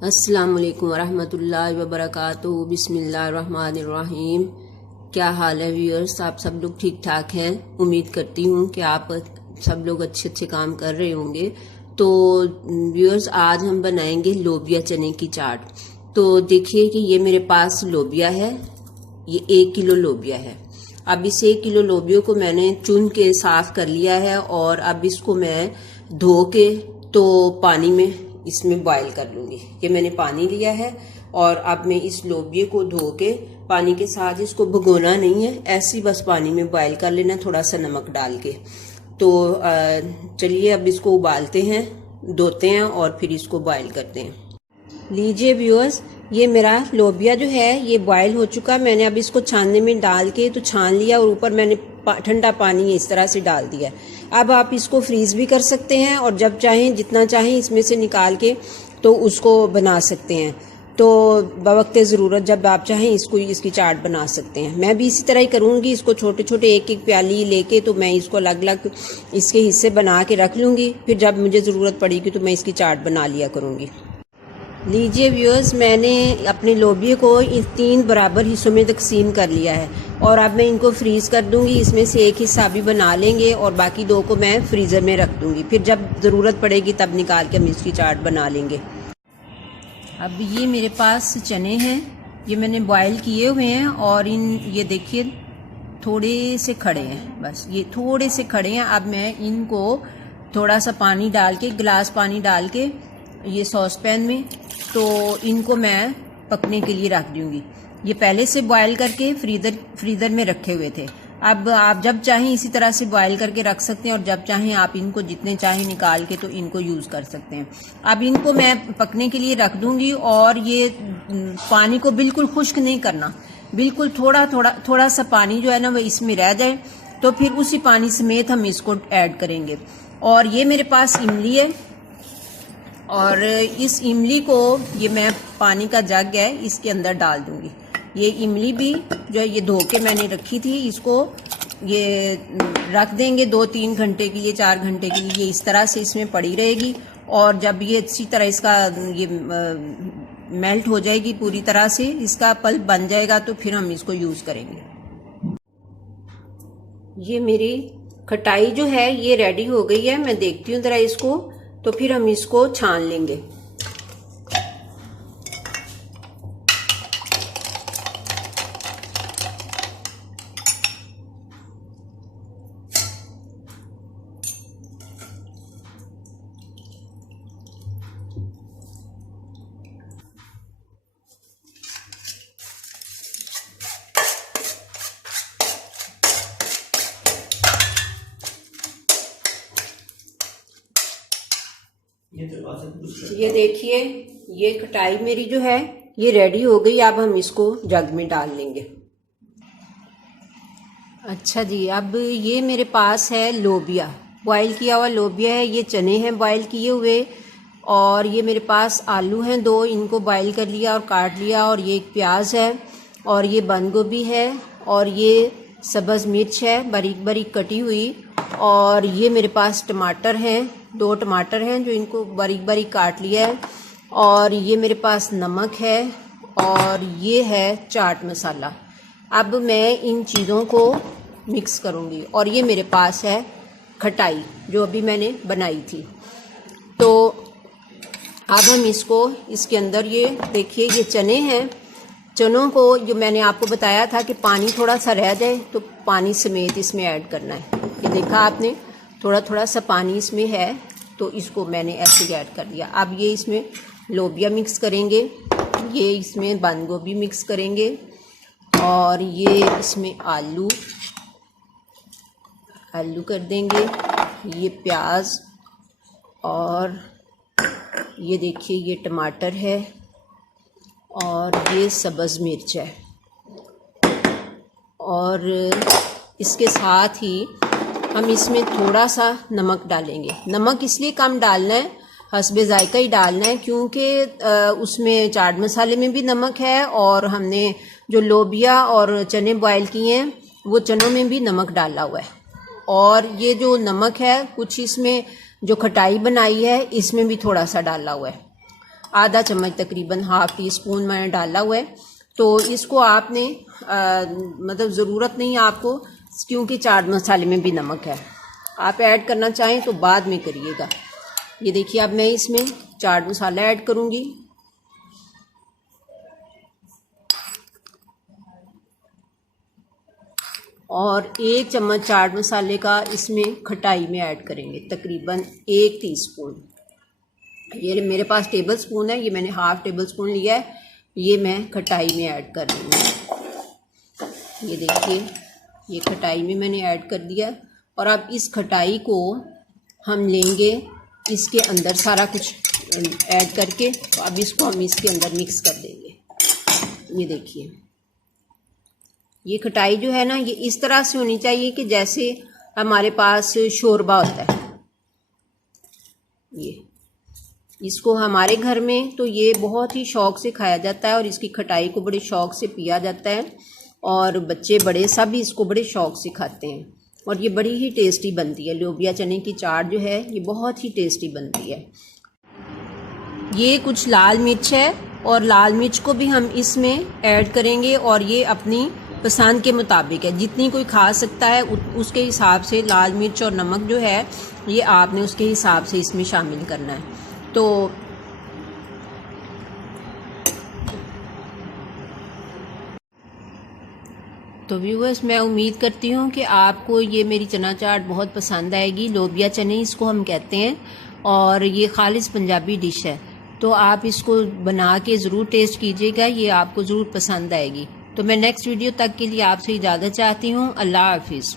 अस्सलाम वालेकुम वरहमतुल्लाहि वबरकातुहू। बिस्मिल्लाहिर्रहमानिर्रहीम। क्या हाल है व्यूअर्स, आप सब लोग ठीक ठाक हैं। उम्मीद करती हूँ कि आप सब लोग अच्छे अच्छे काम कर रहे होंगे। तो व्यूअर्स, आज हम बनाएंगे लोबिया चने की चाट। तो देखिए कि ये मेरे पास लोबिया है, ये 1 किलो लोबिया है। अब इस 1 किलो लोबिया को मैंने चुन के साफ कर लिया है और अब इसको मैं धो के तो पानी में इसमें बॉईल कर लूंगी। ये मैंने पानी लिया है और अब मैं इस लोबिये को धो के पानी के साथ, इसको भगोना नहीं है, ऐसी बस पानी में बॉईल कर लेना, थोड़ा सा नमक डाल के। तो चलिए अब इसको उबालते हैं, धोते हैं और फिर इसको बॉईल करते हैं। लीजिए व्यूअर्स, ये मेरा लोबिया जो है ये बॉईल हो चुका। मैंने अब इसको छानने में डाल के तो छान लिया और ऊपर मैंने ठंडा पानी इस तरह से डाल दिया। अब आप इसको फ्रीज भी कर सकते हैं और जब चाहें जितना चाहें इसमें से निकाल के तो उसको बना सकते हैं। तो बवक्ते ज़रूरत जब आप चाहें इसकी चाट बना सकते हैं। मैं भी इसी तरह ही करूँगी। इसको छोटे छोटे एक एक प्याली लेके तो मैं इसको अलग अलग इसके हिस्से बना के रख लूँगी। फिर जब मुझे ज़रूरत पड़ेगी तो मैं इसकी चाट बना लिया करूँगी। लीजिए व्यूअर्स, मैंने अपने लोबिये को इन 3 बराबर हिस्सों में तकसीम कर लिया है और अब मैं इनको फ्रीज़ कर दूंगी। इसमें से एक हिस्सा भी बना लेंगे और बाकी 2 को मैं फ्रीज़र में रख दूंगी। फिर जब ज़रूरत पड़ेगी तब निकाल के हम इसकी चाट बना लेंगे। अब ये मेरे पास चने हैं, ये मैंने बॉयल किए हुए हैं और ये देखिए थोड़े से खड़े हैं, बस ये थोड़े से खड़े हैं। अब मैं इनको थोड़ा सा पानी डाल के, गिलास पानी डाल के ये सॉस पैन में, तो इनको मैं पकने के लिए रख दूंगी। ये पहले से बॉयल करके फ्रीज़र में रखे हुए थे। अब आप जब चाहें इसी तरह से बॉयल करके रख सकते हैं और जब चाहें आप इनको जितने चाहें निकाल के तो इनको यूज़ कर सकते हैं। अब इनको मैं पकने के लिए रख दूंगी और ये पानी को बिल्कुल खुश्क नहीं करना, बिल्कुल थोड़ा सा पानी जो है ना वो इसमें रह जाए तो फिर उसी पानी समेत हम इसको ऐड करेंगे। और ये मेरे पास इमली है और इस इमली को ये मैं पानी का जग है इसके अंदर डाल दूंगी। ये इमली भी जो है ये धो के मैंने रखी थी, इसको ये रख देंगे 2-3 घंटे के लिए, 4 घंटे के लिए। ये इस तरह से इसमें पड़ी रहेगी और जब ये अच्छी तरह इसका ये मेल्ट हो जाएगी, पूरी तरह से इसका पल्प बन जाएगा तो फिर हम इसको यूज़ करेंगे। ये मेरी खटाई जो है ये रेडी हो गई है। मैं देखती हूँ ज़रा इसको, तो फिर हम इसको छान लेंगे। ये देखिए, ये खटाई मेरी जो है ये रेडी हो गई। अब हम इसको जग में डाल लेंगे। अच्छा जी, अब ये मेरे पास है लोबिया, बॉईल किया हुआ लोबिया है। ये चने हैं बॉईल किए हुए और ये मेरे पास आलू हैं 2, इनको बॉईल कर लिया और काट लिया। और ये एक प्याज है और ये बंद गोभी है और ये सब्ज़ मिर्च है बारीक बारीक कटी हुई। और ये मेरे पास टमाटर हैं, 2 टमाटर हैं जो इनको बारीक बारीक काट लिया है। और ये मेरे पास नमक है और ये है चाट मसाला। अब मैं इन चीज़ों को मिक्स करूँगी। और ये मेरे पास है खटाई जो अभी मैंने बनाई थी। तो अब हम इसको इसके अंदर, ये देखिए ये चने हैं, चनों को जो मैंने आपको बताया था कि पानी थोड़ा सा रह जाए तो पानी समेत इसमें ऐड करना है। ये देखा आपने, थोड़ा सा पानी इसमें है तो इसको मैंने ऐसे ऐड कर दिया। अब ये इसमें लोबिया मिक्स करेंगे, ये इसमें बंद गोभी मिक्स करेंगे और ये इसमें आलू कर देंगे, ये प्याज और ये देखिए ये टमाटर है और ये सब्ज़ मिर्च है। और इसके साथ ही हम इसमें थोड़ा सा नमक डालेंगे। नमक इसलिए कम डालना है, हस्बे जायका ही डालना है, क्योंकि उसमें चाट मसाले में भी नमक है और हमने जो लोबिया और चने बॉयल किए हैं वो चनों में भी नमक डाला हुआ है। और ये जो नमक है कुछ इसमें जो खटाई बनाई है इसमें भी थोड़ा सा डाला हुआ है। आधा चम्मच तकरीबन, हाफ टी स्पून मैंने डाला हुआ है। तो इसको आपने मतलब ज़रूरत नहीं है आपको, क्योंकि चाट मसाले में भी नमक है। आप ऐड करना चाहें तो बाद में करिएगा। ये देखिए, अब मैं इसमें चाट मसाला ऐड करूँगी। और 1 चम्मच चाट मसाले का इसमें खटाई में ऐड करेंगे, तकरीबन 1 टीस्पून। ये मेरे पास टेबल स्पून है, ये मैंने हाफ टेबल स्पून लिया है, ये मैं खटाई में ऐड कर रही हूँ। ये देखिए, ये खटाई में मैंने ऐड कर दिया। और अब इस खटाई को हम लेंगे इसके अंदर सारा कुछ ऐड करके, तो अब इसको हम इसके अंदर मिक्स कर देंगे। ये देखिए, ये खटाई जो है ना, ये इस तरह से होनी चाहिए कि जैसे हमारे पास शोरबा होता है। ये इसको हमारे घर में तो ये बहुत ही शौक़ से खाया जाता है और इसकी खटाई को बड़े शौक़ से पिया जाता है, और बच्चे बड़े सब इसको बड़े शौक़ से खाते हैं। और ये बड़ी ही टेस्टी बनती है। लोबिया चने की चाट जो है ये बहुत ही टेस्टी बनती है। ये कुछ लाल मिर्च है, और लाल मिर्च को भी हम इसमें ऐड करेंगे, और ये अपनी पसंद के मुताबिक है, जितनी कोई खा सकता है उसके हिसाब से लाल मिर्च और नमक जो है ये आपने उसके हिसाब से इसमें शामिल करना है। तो व्यूअर्स, मैं उम्मीद करती हूँ कि आपको ये मेरी चना चाट बहुत पसंद आएगी। लोबिया चने इसको हम कहते हैं, और ये खालिस पंजाबी डिश है। तो आप इसको बना के ज़रूर टेस्ट कीजिएगा, ये आपको ज़रूर पसंद आएगी। तो मैं नेक्स्ट वीडियो तक के लिए आपसे इजाज़त चाहती हूँ। अल्लाह हाफिज़।